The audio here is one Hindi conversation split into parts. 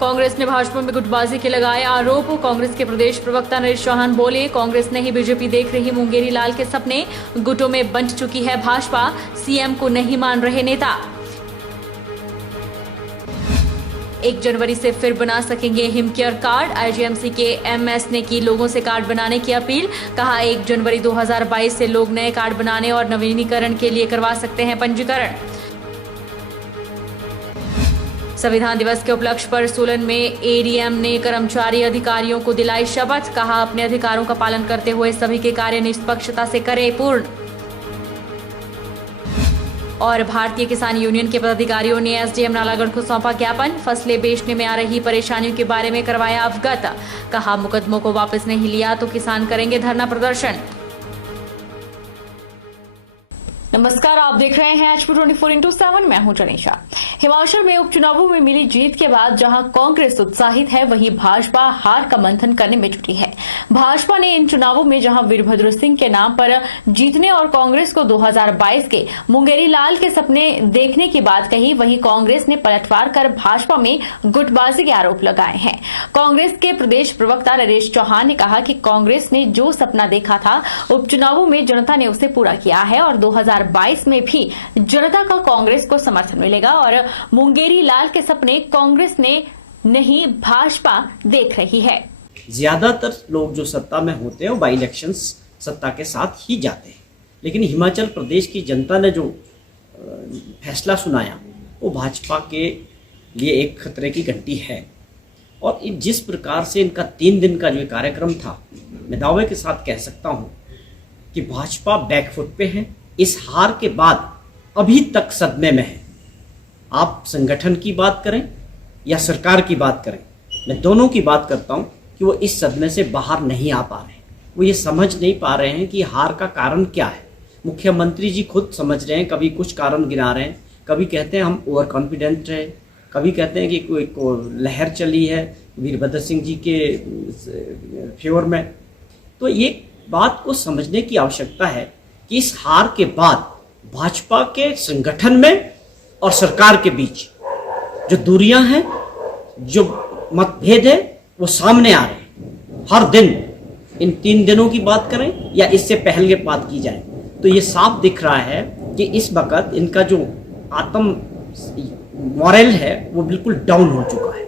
कांग्रेस ने भाजपा में गुटबाजी के लगाए आरोप। कांग्रेस के प्रदेश प्रवक्ता नरेश चौहान बोले, कांग्रेस नहीं बीजेपी देख रही मुंगेरी लाल के सपने, गुटों में बंट चुकी है भाजपा, सीएम को नहीं मान रहे नेता। 1 जनवरी से फिर बना सकेंगे हिमकेयर कार्ड। आईजीएमसी के एमएस ने की लोगों से कार्ड बनाने की अपील। कहा 1 जनवरी 2022 से लोग नए कार्ड बनाने और नवीनीकरण के लिए करवा सकते हैं पंजीकरण। संविधान दिवस के उपलक्ष्य पर सोलन में एडीएम ने कर्मचारी अधिकारियों को दिलाई शपथ। कहा अपने अधिकारों का पालन करते हुए सभी के कार्य निष्पक्षता से करें पूर्ण। और भारतीय किसान यूनियन के पदाधिकारियों ने एसडीएम नालागढ़ को सौंपा ज्ञापन। फसलें बेचने में आ रही परेशानियों के बारे में करवाया अवगत। कहा मुकदमों को वापस नहीं लिया तो किसान करेंगे धरना प्रदर्शन। नमस्कार, आप देख रहे हैं HP 24x7। मैं हूं जनीशा। हिमाचल में उपचुनावों में मिली जीत के बाद जहां कांग्रेस उत्साहित है, वहीं भाजपा हार का मंथन करने में जुटी है। भाजपा ने इन चुनावों में जहां वीरभद्र सिंह के नाम पर जीतने और कांग्रेस को 2022 के मुंगेरी लाल के सपने देखने की बात कही, वहीं कांग्रेस ने पलटवार कर भाजपा में गुटबाजी के आरोप लगाए हैं। कांग्रेस के प्रदेश प्रवक्ता नरेश चौहान ने कहा कि कांग्रेस ने जो सपना देखा था उपचुनावों में जनता ने उसे पूरा किया है और 2022 में भी जनता का कांग्रेस को समर्थन मिलेगा और मुंगेरी लाल के सपने कांग्रेस ने नहीं भाजपा देख रही है। ज्यादातर लोग जो सत्ता में होते हैं वो बाई इलेक्शंस सत्ता के साथ ही जाते हैं, लेकिन हिमाचल प्रदेश की जनता ने जो फैसला सुनाया वो भाजपा के लिए एक खतरे की घंटी है। और जिस प्रकार से इनका 3 दिन का जो कार्यक्रम था, मैं दावे के साथ कह सकता हूं कि भाजपा बैकफुट पे है। इस हार के बाद अभी तक सदमे में है। आप संगठन की बात करें या सरकार की बात करें, मैं दोनों की बात करता हूं कि वो इस सदमे से बाहर नहीं आ पा रहे हैं। वो ये समझ नहीं पा रहे हैं कि हार का कारण क्या है। मुख्यमंत्री जी खुद समझ रहे हैं, कभी कुछ कारण गिना रहे हैं, कभी कहते हैं हम ओवर कॉन्फिडेंट है, कभी कहते हैं कि कोई लहर चली है वीरभद्र सिंह जी के फेवर में। तो ये बात को समझने की आवश्यकता है कि इस हार के बाद भाजपा के संगठन में और सरकार के बीच जो दूरियां हैं, जो मतभेद है, वो सामने आ रहे हैं हर दिन। इन 3 दिनों की बात करें या इससे पहले की बात की जाए तो ये साफ दिख रहा है कि इस वक्त इनका जो आत्म मॉरल है वो बिल्कुल डाउन हो चुका है।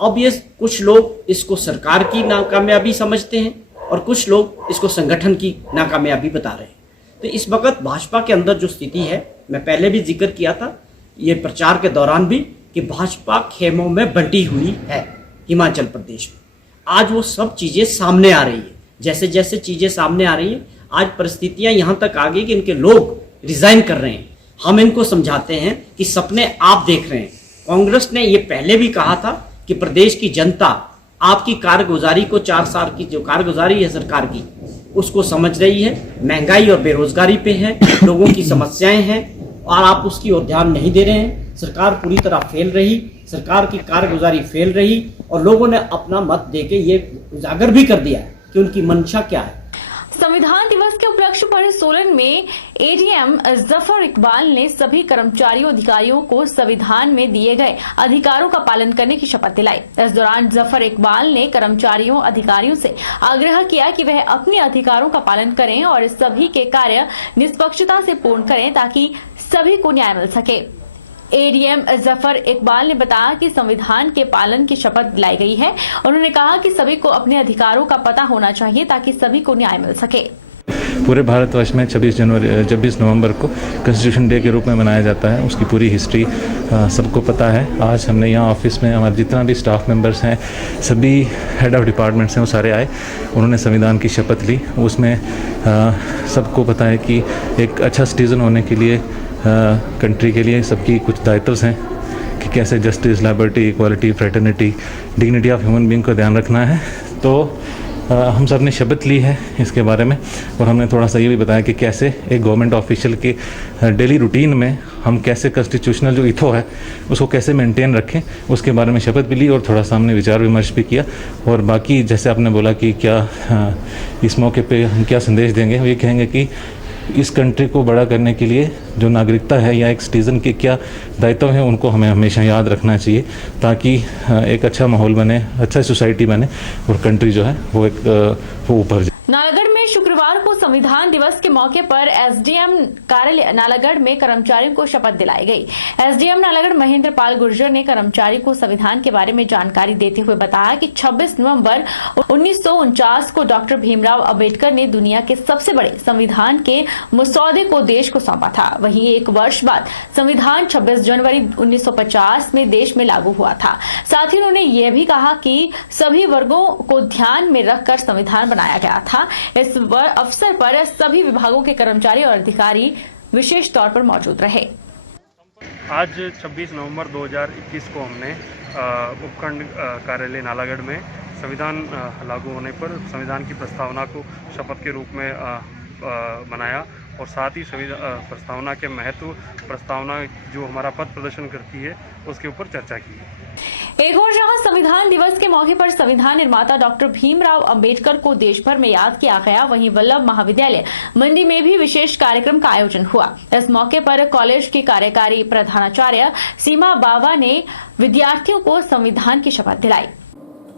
अब ये कुछ लोग इसको सरकार की नाकामयाबी समझते हैं और कुछ लोग इसको संगठन की नाकामयाबी बता रहे हैं। तो इस वक्त भाजपा के अंदर जो स्थिति है, मैं पहले भी जिक्र किया था ये प्रचार के दौरान भी, कि भाजपा खेमों में बंटी हुई है हिमाचल प्रदेश में। आज वो सब चीज़ें सामने आ रही है। जैसे जैसे चीज़ें सामने आ रही हैं, आज परिस्थितियां यहाँ तक आ गई कि इनके लोग रिजाइन कर रहे हैं। हम इनको समझाते हैं कि सपने आप देख रहे हैं। कांग्रेस ने ये पहले भी कहा था कि प्रदेश की जनता आपकी कारगुजारी को 4 साल की जो कारगुजारी है सरकार की, उसको समझ रही है। महंगाई और बेरोजगारी पे है, लोगों की समस्याएं हैं और आप उसकी ओर ध्यान नहीं दे रहे हैं। सरकार पूरी तरह फेल रही, सरकार की कारगुजारी फेल रही और लोगों ने अपना मत देके ये उजागर भी कर दिया है कि उनकी मंशा क्या है। संविधान दिवस के उपलक्ष्य पर सोलन में एडीएम जफर इकबाल ने सभी कर्मचारियों अधिकारियों को संविधान में दिए गए अधिकारों का पालन करने की शपथ दिलाई। इस दौरान जफर इकबाल ने कर्मचारियों अधिकारियों से आग्रह किया कि वह अपने अधिकारों का पालन करें और सभी के कार्य निष्पक्षता से पूर्ण करें ताकि सभी को न्याय मिल सके। एडीएम जफर इकबाल ने बताया कि संविधान के पालन की शपथ दिलाई गई है। उन्होंने कहा कि सभी को अपने अधिकारों का पता होना चाहिए ताकि सभी को न्याय मिल सके। पूरे भारतवर्ष में 26 नवंबर को कॉन्स्टिट्यूशन डे के रूप में मनाया जाता है। उसकी पूरी हिस्ट्री सबको पता है। आज हमने यहाँ ऑफिस में हमारे जितना भी स्टाफ मेंबर्स हैं, सभी हेड ऑफ डिपार्टमेंट्स हैं, वो सारे आए, उन्होंने संविधान की शपथ ली। उसमें सबको पता है कि एक अच्छा सिटीज़न होने के लिए कंट्री के लिए सबकी कुछ दायित्व हैं कि कैसे justice, liberty, equality, fraternity, dignity of human being को ध्यान रखना है। तो हम सब ने शपथ ली है इसके बारे में और हमने थोड़ा सा ये भी बताया कि कैसे एक गवर्नमेंट ऑफिशियल के डेली रूटीन में हम कैसे कॉन्स्टिट्यूशनल जो इथो है उसको कैसे मेंटेन रखें, उसके बारे में शपथ भी ली और थोड़ा सा हमने विचार विमर्श भी किया। और बाकी जैसे आपने बोला कि क्या इस मौके पे हम क्या संदेश देंगे, ये कहेंगे कि इस कंट्री को बड़ा करने के लिए जो नागरिकता है या एक सिटीज़न के क्या दायित्व हैं उनको हमें हमेशा याद रखना चाहिए, ताकि एक अच्छा माहौल बने, अच्छा सोसाइटी बने और कंट्री जो है वो ऊपर जाए। नालागढ़ में शुक्रवार को संविधान दिवस के मौके पर एसडीएम कार्यालय नालागढ़ में कर्मचारियों को शपथ दिलाई गई। एसडीएम नालागढ़ महेंद्र पाल गुर्जर ने कर्मचारी को संविधान के बारे में जानकारी देते हुए बताया कि 26 नवंबर 1949 को डॉक्टर भीमराव अंबेडकर ने दुनिया के सबसे बड़े संविधान के मसौदे को देश को सौंपा था। वहीं एक वर्ष बाद संविधान 26 जनवरी 1950 में देश में लागू हुआ था। साथ ही उन्होंने यह भी कहा कि सभी वर्गों को ध्यान में रखकर संविधान बनाया गया था। इस अवसर पर सभी विभागों के कर्मचारी और अधिकारी विशेष तौर पर मौजूद रहे। आज 26 नवंबर 2021 को हमने उपखंड कार्यालय नालागढ़ में संविधान लागू होने पर संविधान की प्रस्तावना को शपथ के रूप में मनाया और साथ ही प्रस्तावना के महत्व, प्रस्तावना जो हमारा पथ प्रदर्शन करती है उसके ऊपर चर्चा की। एक और जहां संविधान दिवस के मौके पर संविधान निर्माता डॉक्टर भीमराव अंबेडकर को देश भर में याद किया गया, वहीं वल्लभ महाविद्यालय मंडी में भी विशेष कार्यक्रम का आयोजन हुआ। इस मौके पर कॉलेज की कार्यकारी प्रधानाचार्य सीमा बावा ने विद्यार्थियों को संविधान की शपथ दिलाई।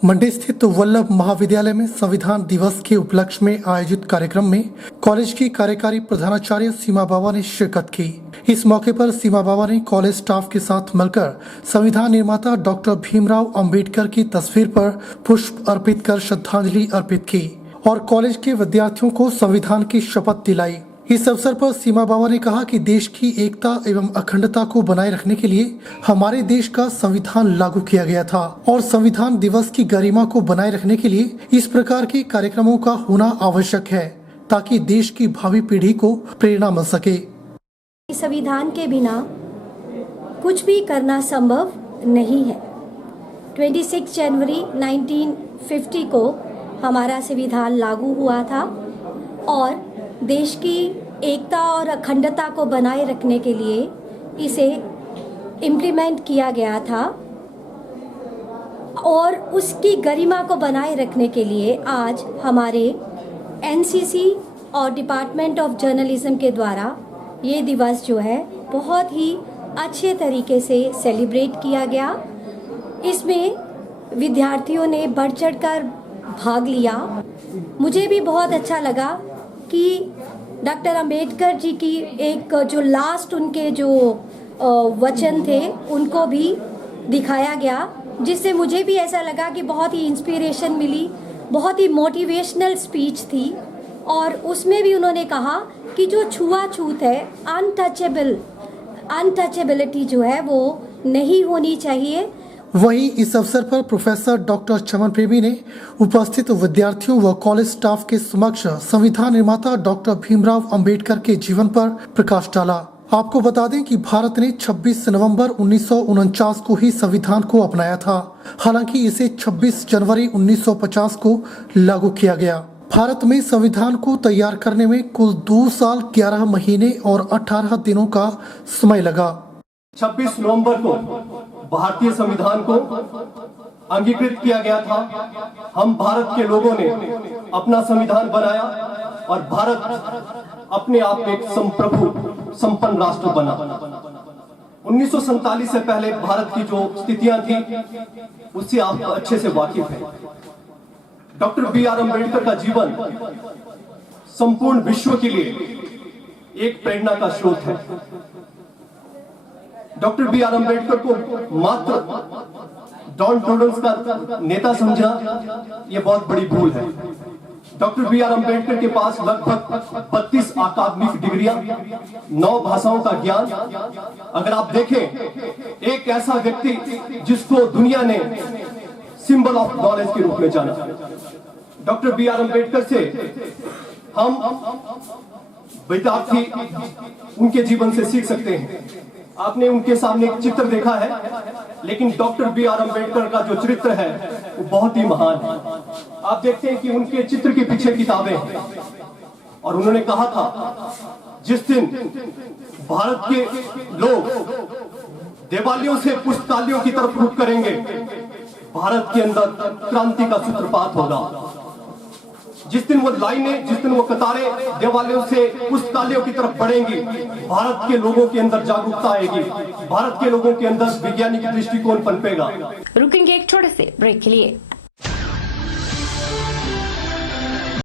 मंडी स्थित वल्लभ महाविद्यालय में संविधान दिवस के उपलक्ष्य में आयोजित कार्यक्रम में कॉलेज की कार्यकारी प्रधानाचार्य सीमा बावा ने शिरकत की। इस मौके पर सीमा बावा ने कॉलेज स्टाफ के साथ मिलकर संविधान निर्माता डॉक्टर भीमराव अंबेडकर की तस्वीर पर पुष्प अर्पित कर श्रद्धांजलि अर्पित की और कॉलेज के विद्यार्थियों को संविधान की शपथ दिलाई। इस अवसर पर सीमा बावा ने कहा कि देश की एकता एवं अखंडता को बनाए रखने के लिए हमारे देश का संविधान लागू किया गया था और संविधान दिवस की गरिमा को बनाए रखने के लिए इस प्रकार के कार्यक्रमों का होना आवश्यक है, ताकि देश की भावी पीढ़ी को प्रेरणा मिल सके। संविधान के बिना कुछ भी करना संभव नहीं है। 26 जनवरी 1950 को हमारा संविधान लागू हुआ था और देश की एकता और अखंडता को बनाए रखने के लिए इसे इम्प्लीमेंट किया गया था और उसकी गरिमा को बनाए रखने के लिए आज हमारे एनसीसी और डिपार्टमेंट ऑफ जर्नलिज्म के द्वारा ये दिवस जो है बहुत ही अच्छे तरीके से सेलिब्रेट किया गया। इसमें विद्यार्थियों ने बढ़ चढ़कर भाग लिया। मुझे भी बहुत अच्छा लगा कि डॉक्टर अंबेडकर जी की एक जो लास्ट उनके जो वचन थे उनको भी दिखाया गया, जिससे मुझे भी ऐसा लगा कि बहुत ही इंस्पिरेशन मिली, बहुत ही मोटिवेशनल स्पीच थी और उसमें भी उन्होंने कहा कि जो छुआछूत है, अनटचेबिलिटी जो है वो नहीं होनी चाहिए। वहीं इस अवसर पर प्रोफेसर डॉक्टर चमन प्रेमी ने उपस्थित विद्यार्थियों व कॉलेज स्टाफ के समक्ष संविधान निर्माता डॉक्टर भीमराव अंबेडकर के जीवन पर प्रकाश डाला। आपको बता दें कि भारत ने 26 नवंबर 1949 को ही संविधान को अपनाया था, हालांकि इसे 26 जनवरी 1950 को लागू किया गया। भारत में संविधान को तैयार करने में कुल 2 साल 11 महीने और 18 दिनों का समय लगा। 26 नवंबर को भारतीय संविधान को अंगीकृत किया गया था। हम भारत के लोगों ने अपना संविधान बनाया और भारत अपने आप में एक संप्रभु संपन्न राष्ट्र बना। 1947 से पहले भारत की जो स्थितियां थी उससे आप अच्छे से वाकिफ हैं। डॉक्टर बी आर अम्बेडकर का जीवन संपूर्ण विश्व के लिए एक प्रेरणा का स्रोत है। डॉक्टर बी आर अम्बेडकर को मात्र डॉन टोडल्स का नेता समझा, यह बहुत बड़ी भूल है। डॉक्टर बी आर अम्बेडकर के पास लगभग 32 अकादमिक डिग्रियां, 9 भाषाओं का ज्ञान। अगर आप देखें, एक ऐसा व्यक्ति जिसको दुनिया ने सिंबल ऑफ नॉलेज के रूप में जाना। डॉक्टर बी आर अम्बेडकर से हम विद्यार्थी उनके जीवन से सीख सकते हैं। आपने उनके सामने एक चित्र देखा है, लेकिन डॉक्टर बी आर अम्बेडकर का जो चरित्र है वो बहुत ही महान है। आप देखते हैं कि उनके चित्र के पीछे किताबें हैं और उन्होंने कहा था, जिस दिन भारत के लोग देवालयों से पुस्तकालयों की तरफ रुख करेंगे, भारत के अंदर क्रांति का सूत्रपात होगा। जिस दिन वो लाइनें, जिस दिन वो कतारें देवालयों से पुस्तकालयों की तरफ बढ़ेंगी, भारत के लोगों के अंदर जागरूकता आएगी, भारत के लोगों के अंदर वैज्ञानिक दृष्टिकोण पनपेगा। रुकेंगे एक छोटे से ब्रेक के लिए।